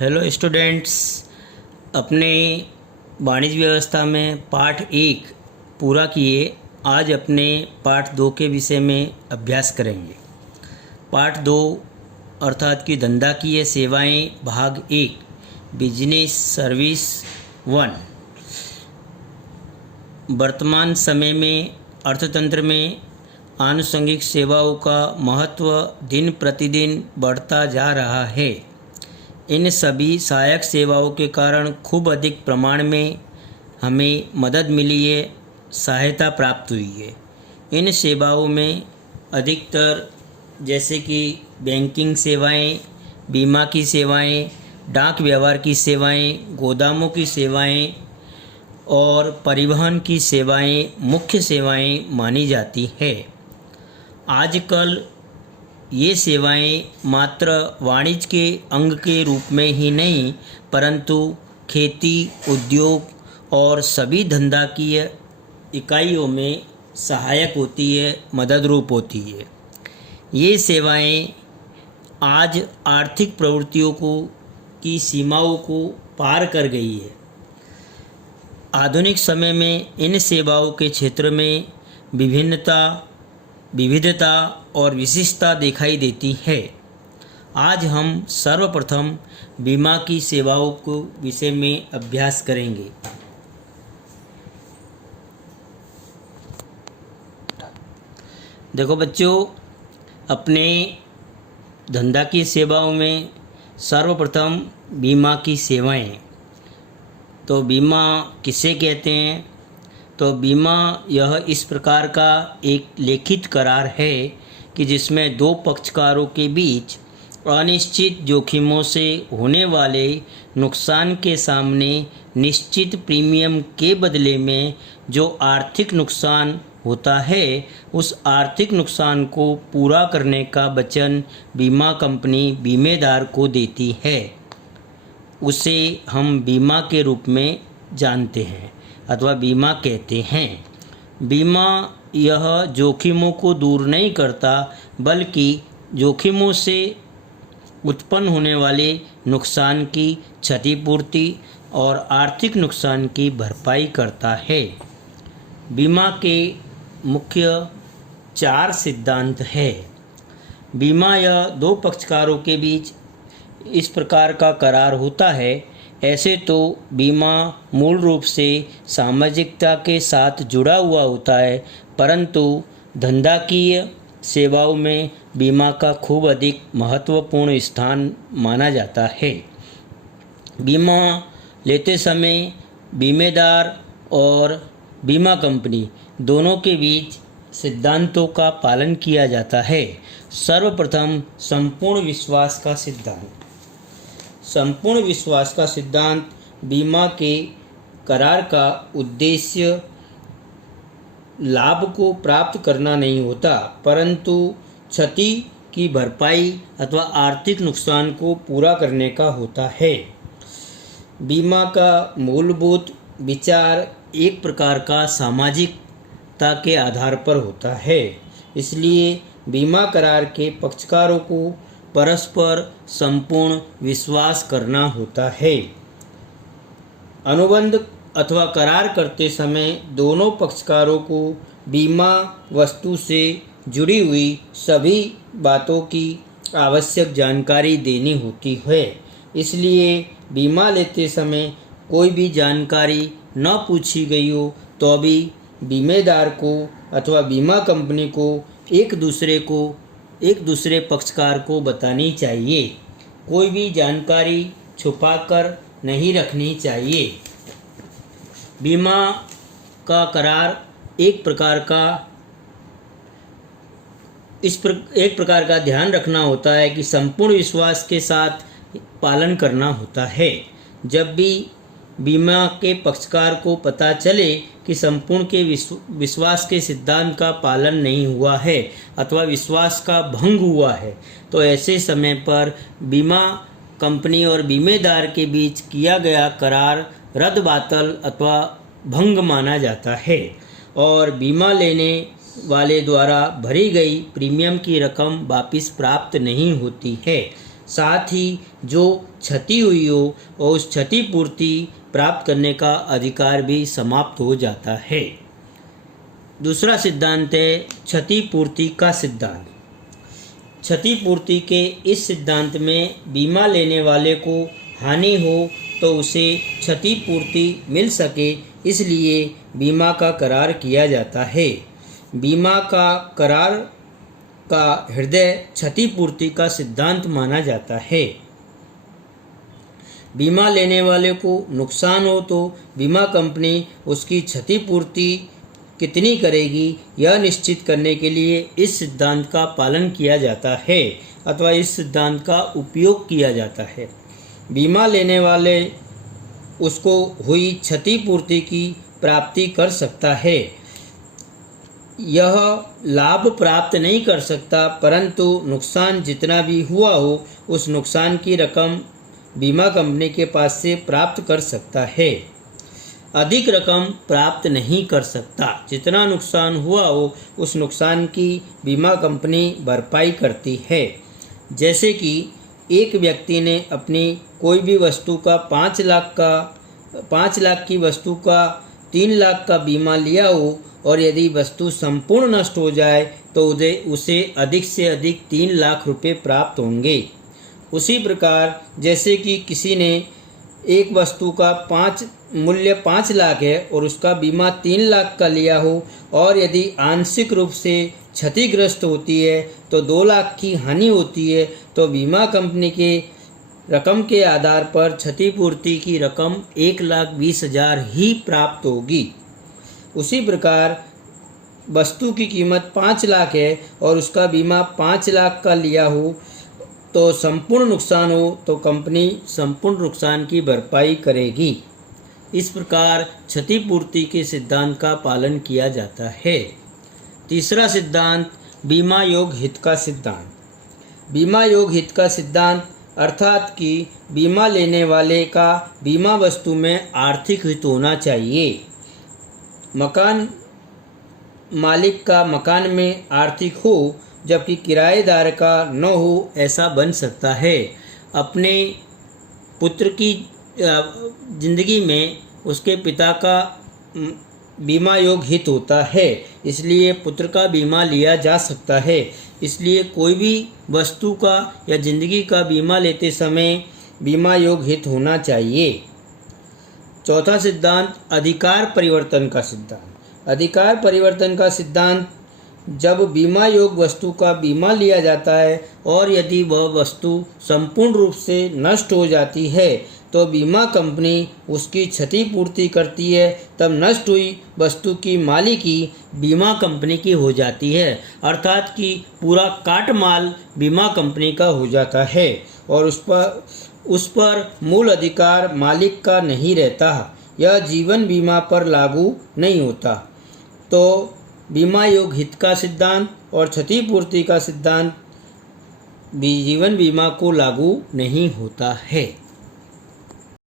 Hello students, अपने वाणिज्य व्यवस्था में पाठ 1 पूरा किए। आज अपने पाठ 2 के विषय में अभ्यास करेंगे। पाठ 2 अर्थात कि धंधाकीय सेवाएं भाग 1 बिजनेस सर्विस 1। वर्तमान समय में अर्थतंत्र में आनुषंगिक सेवाओं का महत्व दिन प्रतिदिन बढ़ता जा रहा है। इन सभी सहायक सेवाओं के कारण खूब अधिक प्रमाण में हमें मदद मिली है, सहायता प्राप्त हुई है। इन सेवाओं में अधिकतर जैसे कि बैंकिंग सेवाएं, बीमा की सेवाएं, डाक व्यवहार की सेवाएं, गोदामों की सेवाएं और परिवहन की सेवाएं मुख्य सेवाएं मानी जाती है। आजकल ये सेवाएं मात्र वाणिज्य के अंग के रूप में ही नहीं, परंतु खेती, उद्योग और सभी धंधाकीय इकाइयों में सहायक होती है, मदद रूप होती है। ये सेवाएं आज आर्थिक प्रवृत्तियों की सीमाओं को पार कर गई है। आधुनिक समय में इन सेवाओं के क्षेत्र में विविधता और विशिष्टता दिखाई देती है। आज हम सर्वप्रथम बीमा की सेवाओं को विषय में अभ्यास करेंगे। देखो बच्चों, अपने धंधा की सेवाओं में सर्वप्रथम बीमा की सेवाएं। तो बीमा किसे कहते हैं? तो बीमा यह इस प्रकार का एक लिखित करार है कि जिसमें दो पक्षकारों के बीच अनिश्चित जोखिमों से होने वाले नुकसान के सामने निश्चित प्रीमियम के बदले में जो आर्थिक नुकसान होता है, उस आर्थिक नुकसान को पूरा करने का वचन बीमा कंपनी बीमेदार को देती है। उसे हम बीमा के रूप में जानते हैं अथवा बीमा कहते हैं। बीमा यह जोखिमों को दूर नहीं करता, बल्कि जोखिमों से उत्पन्न होने वाले नुकसान की क्षतिपूर्ति और आर्थिक नुकसान की भरपाई करता है। बीमा के मुख्य 4 सिद्धांत है। बीमा यह दो पक्षकारों के बीच इस प्रकार का करार होता है। ऐसे तो बीमा मूल रूप से सामाजिकता के साथ जुड़ा हुआ होता है, परंतु धंधाकीय सेवाओं में बीमा का खूब अधिक महत्वपूर्ण स्थान माना जाता है। बीमा लेते समय बीमेदार और बीमा कंपनी दोनों के बीच सिद्धांतों का पालन किया जाता है। सर्वप्रथम संपूर्ण विश्वास का सिद्धांत। संपूर्ण विश्वास का सिद्धांत बीमा के करार का उद्देश्य लाभ को प्राप्त करना नहीं होता, परंतु क्षति की भरपाई अथवा आर्थिक नुकसान को पूरा करने का होता है। बीमा का मूलभूत विचार एक प्रकार का सामाजिकता के आधार पर होता है। इसलिए बीमा करार के पक्षकारों को परस्पर संपूर्ण विश्वास करना होता है। अनुबंध अथवा करार करते समय दोनों पक्षकारों को बीमा वस्तु से जुड़ी हुई सभी बातों की आवश्यक जानकारी देनी होती है। इसलिए बीमा लेते समय कोई भी जानकारी न पूछी गई हो तो भी बीमेदार को अथवा बीमा कंपनी को एक दूसरे पक्षकार को बतानी चाहिए। कोई भी जानकारी छुपाकर नहीं रखनी चाहिए। बीमा का करार एक प्रकार का ध्यान रखना होता है कि संपूर्ण विश्वास के साथ पालन करना होता है। जब भी बीमा के पक्षकार को पता चले कि संपूर्ण के विश्वास के सिद्धांत का पालन नहीं हुआ है अथवा विश्वास का भंग हुआ है, तो ऐसे समय पर बीमा कंपनी और बीमेदार के बीच किया गया करार रद्द बातल अथवा भंग माना जाता है और बीमा लेने वाले द्वारा भरी गई प्रीमियम की रकम वापस प्राप्त नहीं होती है। साथ ही जो क्षति हुई हो और उस क्षतिपूर्ति प्राप्त करने का अधिकार भी समाप्त हो जाता है। दूसरा सिद्धांत है क्षतिपूर्ति का सिद्धांत। क्षतिपूर्ति के इस सिद्धांत में बीमा लेने वाले को हानि हो तो उसे क्षतिपूर्ति मिल सके, इसलिए बीमा का करार किया जाता है। बीमा का करार का हृदय क्षतिपूर्ति का सिद्धांत माना जाता है। बीमा लेने वाले को नुकसान हो तो बीमा कंपनी उसकी क्षतिपूर्ति कितनी करेगी, यह निश्चित करने के लिए इस सिद्धांत का पालन किया जाता है अथवा इस सिद्धांत का उपयोग किया जाता है। बीमा लेने वाले उसको हुई क्षतिपूर्ति की प्राप्ति कर सकता है। यह लाभ प्राप्त नहीं कर सकता, परंतु नुकसान जितना भी हुआ हो उस नुकसान की रकम बीमा कंपनी के पास से प्राप्त कर सकता है। अधिक रकम प्राप्त नहीं कर सकता। जितना नुकसान हुआ हो उस नुकसान की बीमा कंपनी भरपाई करती है। जैसे कि एक व्यक्ति ने अपनी कोई भी वस्तु का 5 लाख की वस्तु का 3 लाख का बीमा लिया हो और यदि वस्तु संपूर्ण नष्ट हो जाए तो उसे अधिक से अधिक 3 लाख रुपए प्राप्त होंगे। उसी प्रकार जैसे कि किसी ने एक वस्तु का मूल्य 5 लाख है और उसका बीमा 3 लाख का लिया हो और यदि आंशिक रूप से क्षतिग्रस्त होती है तो 2 लाख की हानि होती है, तो बीमा कंपनी के रकम के आधार पर क्षतिपूर्ति की रकम 1,20,000 ही प्राप्त होगी। उसी प्रकार वस्तु की कीमत 5 लाख है और उसका बीमा 5 लाख का लिया हो तो संपूर्ण नुकसान हो तो कंपनी संपूर्ण नुकसान की भरपाई करेगी। इस प्रकार क्षतिपूर्ति के सिद्धांत का पालन किया जाता है। तीसरा सिद्धांत बीमा योग हित का सिद्धांत। बीमा योग हित का सिद्धांत अर्थात कि बीमा लेने वाले का बीमा वस्तु में आर्थिक हित होना चाहिए। मकान मालिक का मकान में आर्थिक हो जबकि किराएदार का न हो, ऐसा बन सकता है। अपने पुत्र की जिंदगी में उसके पिता का बीमा योग हित होता है, इसलिए पुत्र का बीमा लिया जा सकता है। इसलिए कोई भी वस्तु का या जिंदगी का बीमा लेते समय बीमा योग हित होना चाहिए। चौथा सिद्धांत अधिकार परिवर्तन का सिद्धांत। अधिकार परिवर्तन का सिद्धांत जब बीमा योग वस्तु का बीमा लिया जाता है और यदि वह वस्तु संपूर्ण रूप से नष्ट हो जाती है तो बीमा कंपनी उसकी क्षतिपूर्ति करती है। तब नष्ट हुई वस्तु की मालिकी बीमा कंपनी की हो जाती है, अर्थात कि पूरा काट माल बीमा कंपनी का हो जाता है और उस पर मूल अधिकार मालिक का नहीं रहता। यह जीवन बीमा पर लागू नहीं होता। तो बीमा योग हित का सिद्धांत और क्षतिपूर्ति का सिद्धांत भी जीवन बीमा को लागू नहीं होता है।